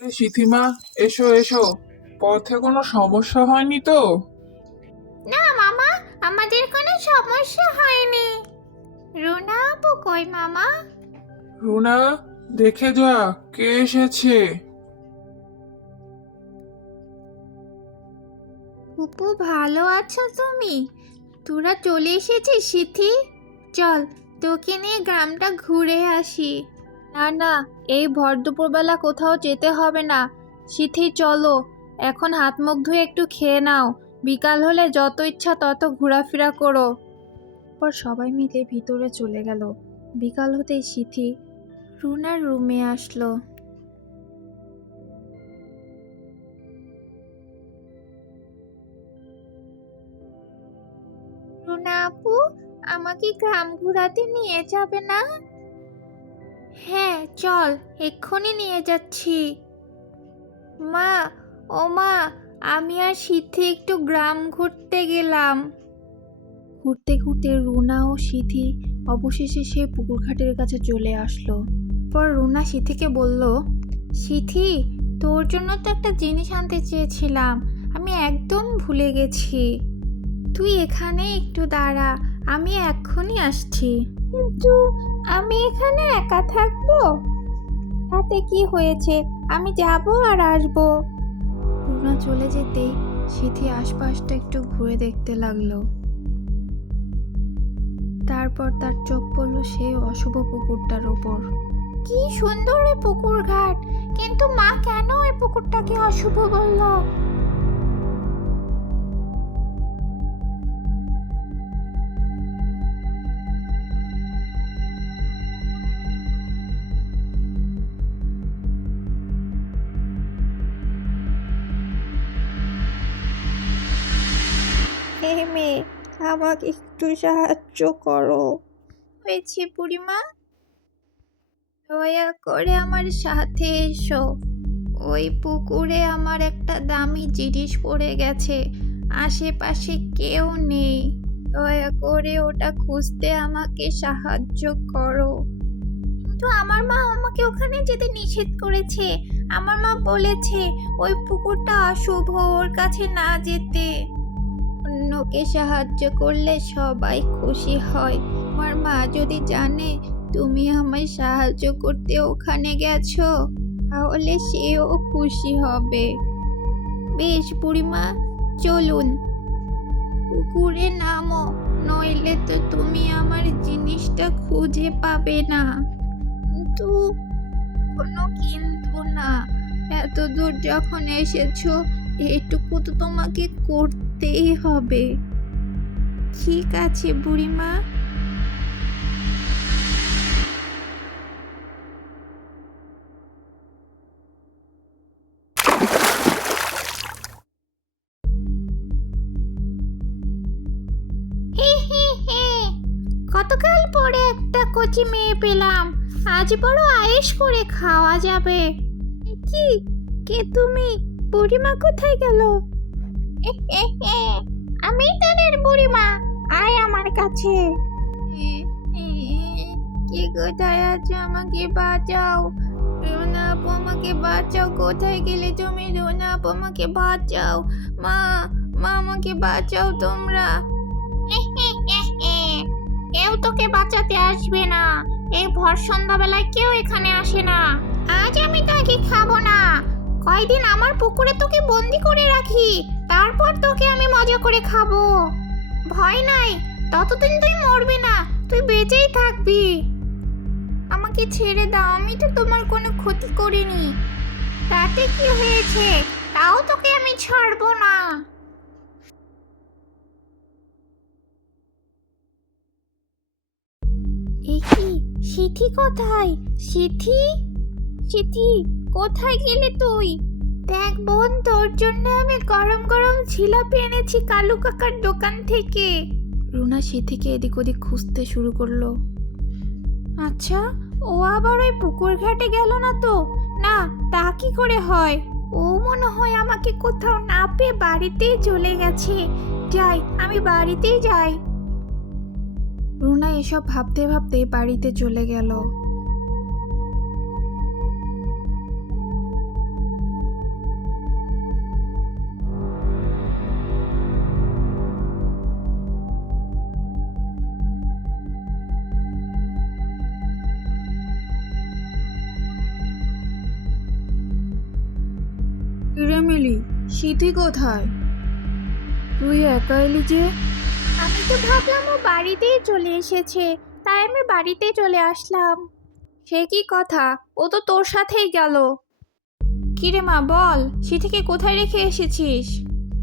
সিথিমা, এসো এসো। পথে কোনো সমস্যা হয়নি তো? না মামা, আমাদের কোনো সমস্যা হয়নি। রুনা আপু কই মামা? রুনা, দেখে যা কে এসেছে। ফুপু ভালো আছো তুমি? তোরা চলে এসেছিস সিথি? চল, তোকে নিয়ে গ্রামটা ঘুরে আসি। না না, এই ভর দুপুরবেলা কোথাও যেতে হবে না। সিথি চলো, এখন হাত মুখ ধুয়ে একটু খেয়ে নাও। বিকাল হলে যত ইচ্ছা তত ঘোরাফেরা করো। পর সবাই মিলে ভিতরে চলে গেল। বিকাল হতেই সিথি রুনার রুমে আসলো। রুনা আপু, আমাকে গ্রাম ঘোরাতে নিয়ে যাবে না? হ্যাঁ চল, এক্ষুনি নিয়ে যাচ্ছি। মা, ও মা, আমি আর সিথি একটু গ্রাম ঘুরতে গেলাম। ঘুরতে ঘুরতে রুনা ও সিথি অবশেষে সেই পুকুর ঘাটের কাছে চলে আসলো। পর রুনা সিথিকে বলল, সিথি, তোর জন্য তো একটা জিনিস আনতে চেয়েছিলাম, আমি একদম ভুলে গেছি। তুই এখানে একটু দাঁড়া, আমি এক্ষুনি আসছি। কিন্তু আমি এখানে একা থাকবো? তাতে কি হয়েছে, আমি যাব আর আসবো। রুনা চলে যেতেই সিথি আশপাশটা একটু ঘুরে দেখতে লাগলো। তারপর তার চোখ পড়ল সেই অশুভ পুকুরটার ওপর। কি সুন্দর এই পুকুর ঘাট, কিন্তু মা কেন এই পুকুরটাকে অশুভ বলল? হে মেয়ে, আমাকে একটু সাহায্য করো। হয়েছে বুড়িমা, দয়া করে আমার সাথে এসো। ওই পুকুরে আমার একটা দামি জিনিস পড়ে গেছে, আশেপাশে কেউ নেই। দয়া করে ওটা খুঁজতে আমাকে সাহায্য করো। কিন্তু আমার মা আমাকে ওখানে যেতে নিষেধ করেছে। আমার মা বলেছে ওই পুকুরটা অশুভ, ওর কাছে না যেতে। অন্যকে সাহায্য করলে সবাই খুশি হয়। আমার মা যদি জানে তুমি আমায় সাহায্য করতে ওখানে গেছো, তাহলে সেও খুশি হবে। বেশ বুড়িমা, চলুন, পুকুরে নামো, নইলে তো তুমি আমার জিনিসটা খুঁজে পাবে না। কিন্তু কোনো কিন্তু না, এত দূর যখন এসেছো, এটুকু তো তোমাকে করতেই হবে। ঠিক আছে বুড়িমা। হে হে হে, কতকাল পরে একটা কচি মেয়ে পেলাম, আজ বড় আয়েশ করে খাওয়া যাবে। কি, কে তুমি? বুড়িমা কোথায় গেল? আমি তোদের বুড়িমা, আয় আমার কাছে। কে কোথায় আছো, আমাকে বাঁচাও। রুনা আপু, আমাকে বাঁচাও, কোথায় গেলে তুমি? রুনা আপু, আমাকে বাঁচাও। মা, মা, আমাকে বাঁচাও তোমরা। কেউ তোকে বাঁচাতে আসবে না, এই ভর সন্ধ্যাবেলায় কেউ এখানে আসে না। আজ আমি তোকে খাবো না, কয়দিন আমার পুকুরে তোকে বন্দি করে রাখি, তারপর তোকে আমি মজা করে খাবো। ভয় নাই, ততদিন তুই মরবি না, তুই বেঁচেই থাকবি। আমাকে ছেড়ে দাও, আমি তো তোমার কোনো ক্ষতি করিনি। তাতে কি হয়েছে, তাও তোকে আমি ছাড়বো না। এ কি, সিথি কোথায়? সিথি, সিথি, কোথায় গেলে তুই? দেখ বোন, তোর জন্য আমি গরম গরম জিলাপি এনেছি কালু কাকার দোকান থেকে। রুনা সিথিকে এদিক ওদিক খুঁজতে শুরু করলো। আচ্ছা, ও আবার ওই পুকুর ঘাটে গেল না তো? না, তা কি করে হয়? ও মনে হয় আমাকে কোথাও না পেয়ে বাড়িতেই চলে গেছে। যাই, আমি বাড়িতেই যাই। রুনা এসব ভাবতে ভাবতে বাড়িতে চলে গেল। মিলি, সিথি কোথায়? তুই একা এলি যে? আমি তো ভাবলাম ও বাড়িতেই চলে এসেছে, তাই আমি বাড়িতে চলে আসলাম। সে কি কথা, ও তো তোর সাথেই গেল। কিরে মা বল, সিথিকে কোথায় রেখে এসেছিস?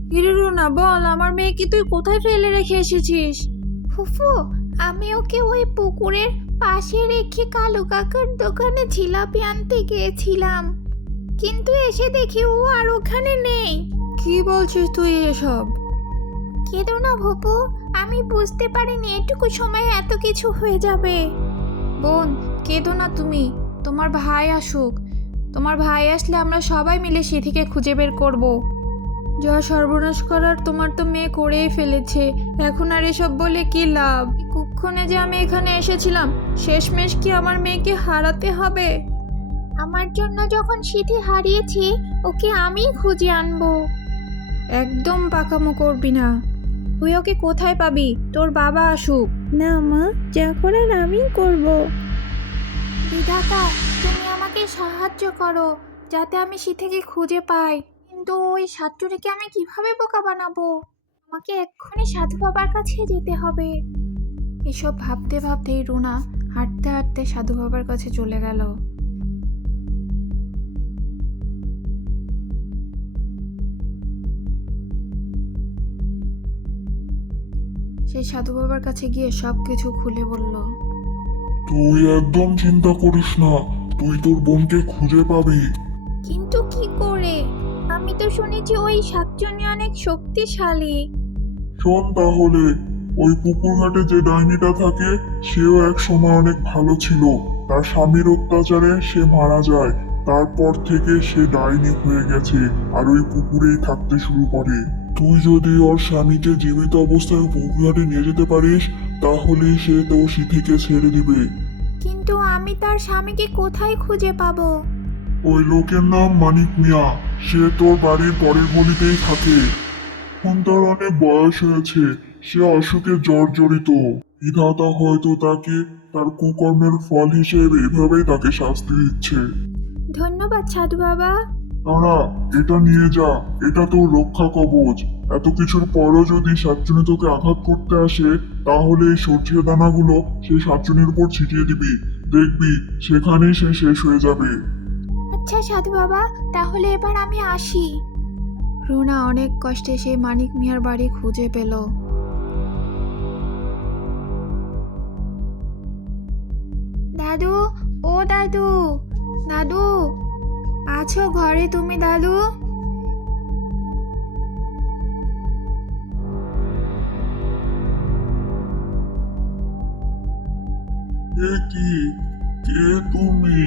কিরে রুনা বল, আমার মেয়েকে তুই কোথায় ফেলে রেখে এসেছিস? ফুফু, আমি ওকে ওই পুকুরের পাশে রেখে কালু কাকার দোকানে জিলাপি আনতে গিয়েছিলাম, কিন্তু এসে দেখি ও আর ওখানে নেই। কি বলছিস তুই এসব? কেঁদো না ফুফু, আমি বুঝতে পারিনি এটুকু সময়ে এত কিছু হয়ে যাবে। বোন, কেঁদো না তুমি, তোমার ভাই আসুক। তোমার ভাই আসলে আমরা সবাই মিলে সিথিকে খুঁজে বের করব। যা সর্বনাশ করার তোমার তো মেয়ে করেই ফেলেছে, এখন আর এসব বলে কি লাভ? কুক্ষণে যে আমি এখানে এসেছিলাম, শেষমেশ কি আমার মেয়েকে হারাতে হবে? আমার জন্য যখন সিথি হারিয়েছি, ওকে আমিই খুঁজে আনবো। একদম পাকামো করবি না। তুই ওকে কোথায় পাবি? তোর বাবা আসুক। না মা, যা করার আমিই করব। বিধাতা, তুমি আমাকে সাহায্য করো যাতে আমি সিথিকে খুঁজে পাই। কিন্তু ওই সাতচুরিকে আমি কিভাবে বোকা বানাবো? আমাকে এক্ষুনি সাধু বাবার কাছে যেতে হবে। এসব ভাবতে ভাবতেই রুনা হাঁটতে হাঁটতে সাধু বাবার কাছে চলে গেল। সে সাধু বাবার কাছে গিয়ে সবকিছু খুলে বলল। তুই একদম চিন্তা করিস না, তুই তোর বোনকে খুঁজে পাবি। কিন্তু কি করে? আমি তো শুনেছি ওই শাকচুন্নি অনেক শক্তিশালী। শোন তাহলে, ওই পুকুর ঘাটে যে ডাইনিটা থাকে সেও এক সময় অনেক ভালো ছিল। তার স্বামীর অত্যাচারে সে মারা যায়, তারপর থেকে সে ডাইনি হয়ে গেছে আর ওই পুকুরেই থাকতে শুরু করে। তুই যদি ওর স্বামীকে জীবিত অবস্থায় ওই পুকুর ঘাটে নিয়ে যেতে পারিস, তাহলে সে তোর সিথিকে ছেড়ে দিবে। কিন্তু আমি তার স্বামীকে কোথায় খুঁজে পাবো? ওই লোকের নাম মানিক মিয়া, সে তোর বাড়ির পরের গলিতেই থাকে। এখন তার অনেক বয়স হয়েছে, সে অসুখে জর্জরিত। বিধাতা হয়তো তাকে তার কুকর্মের ফল হিসেবে এভাবেই তাকে শাস্তি দিচ্ছে। ধন্যবাদ সাধু বাবা। তারা এটা নিয়ে যা, এটা তোর রক্ষা কবচ। এত কিছুর পরও যদি শাকচুনি তোকে আঘাত করতে আসে, তাহলে এই সর্ষে দানাগুলো সে শাকচুনির উপর ছিটিয়ে দিবি, দেখবি সেখানেই সে শেষ হয়ে যাবে। আচ্ছা সাধু বাবা, তাহলে এবার আমি আসি। রুনা অনেক কষ্টে সেই মানিক মিয়ার বাড়ি খুঁজে পেল। দাদু, ও দাদু, দাদু, আছো ঘরে তুমি দাদু? এ কি, কে তুমি?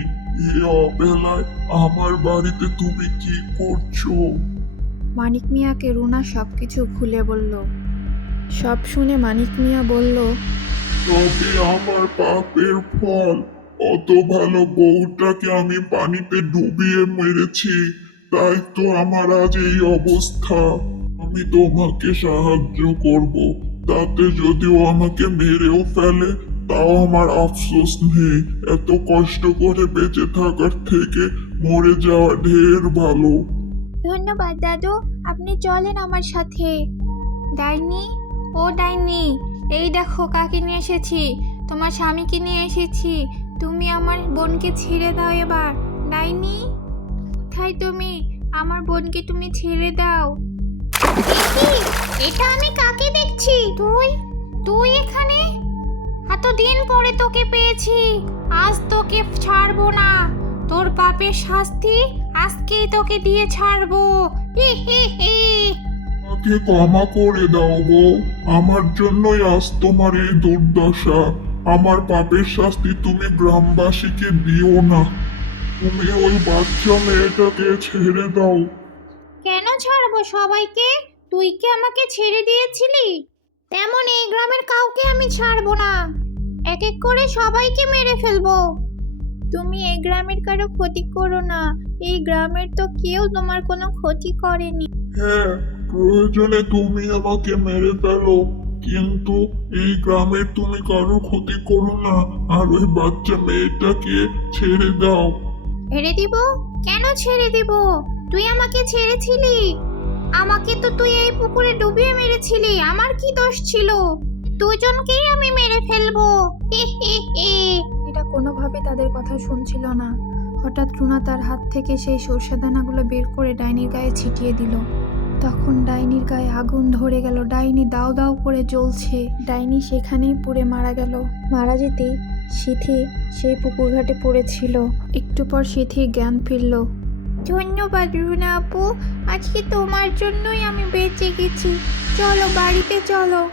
এই অবেলায় আমার বাড়িতে তুমি কি করছো? মানিক মিয়াকে রুনা সবকিছু খুলে বলল। সব শুনে মানিক মিয়া বলল, তবে আমার পাপের ফল, অত ভালো বউটাকে আমি পানিতে ডুবিয়ে মেরেছি, তাই তো আমার আজ এই অবস্থা। আমি তোমাকে সাহায্য করব, তাতে যদিও আমাকে মেরেও ফেলে তাও আমার আফসোস নেই। এত কষ্ট করে বেঁচে থাকার থেকে মরে যাওয়া ঢের ভালো। ধন্যবাদ দাদু, আপনি চলেন আমার সাথে। ডাইনি, ও ডাইনি, এই দেখো কাকে নিয়ে এসেছি। তোমার স্বামীকে নিয়ে এসেছি। তুমি আমার বোনকে ছেড়ে দাও এবার। ডাইনি, কোথায় তুমি? আমার বোনকে তুমি ছেড়ে দাও। এটা আমি কাকে দেখছি? তুই তুই এখানে? এতদিন পরে তোকে পেয়েছি, আজ তোকে ছাড়বো না। তোর পাপের শাস্তি আজকেই তোকে দিয়ে ছাড়বো। হি হি হি। আমাকে ক্ষমা করে দাও বউ, আমার জন্যই আজ তোমার এই দুর্দশা। আমার পাপের শাস্তি তুমি গ্রামবাসীকে দিও না। তুমি ওই বাচ্চা মেয়েটাকে ছেড়ে দাও। কেন ছাড়বো সবাইকে? তুই কি আমাকে ছেড়ে দিয়েছিলি? তেমন এই গ্রামের কাউকে আমি ছাড়বো না। এক এক করে সবাইকে মেরে ফেলবো। তুমি এই গ্রামের কারো ক্ষতি করো না। এই গ্রামের তো কেউ তোমার কোনো ক্ষতি করেনি। হ্যাঁ, প্রয়োজনে তুমি আমাকে মেরে ফেলো, কিন্তু এই গ্রামের তুমি কারো ক্ষতি করো না। আর ওই বাচ্চা মেয়েটাকে ছেড়ে দাও। ছেড়ে দিব? কেন ছেড়ে দিব? তুই আমাকে ছেড়েছিলি? আমাকে তো তুই এই পুকুরে ডুবিয়ে মেরেছিলি, আমার কি দোষ ছিল? দুজনকেই আমি মেরে ফেলবো। হে হে হে। এটা কোনোভাবে তাদের কথা শুনছিল না। হঠাৎ রুনা তার হাত থেকে সেই সরষে দানাগুলো বের করে ডাইনির গায়ে ছিটিয়ে দিল। তখন ডাইনির গায়ে আগুন ধরে গেল। ডাইনি দাও দাও করে জ্বলছে। ডাইনি সেখানেই পুড়ে মারা গেল। মারা যেতেই সিথি সেই পুকুর ঘাটে পড়েছিল। একটু পর সিথির জ্ঞান ফিরল। ধন্যবাদ রুনা আপু, আজকে তোমার জন্যই আমি বেঁচে গেছি। চলো বাড়িতে চলো।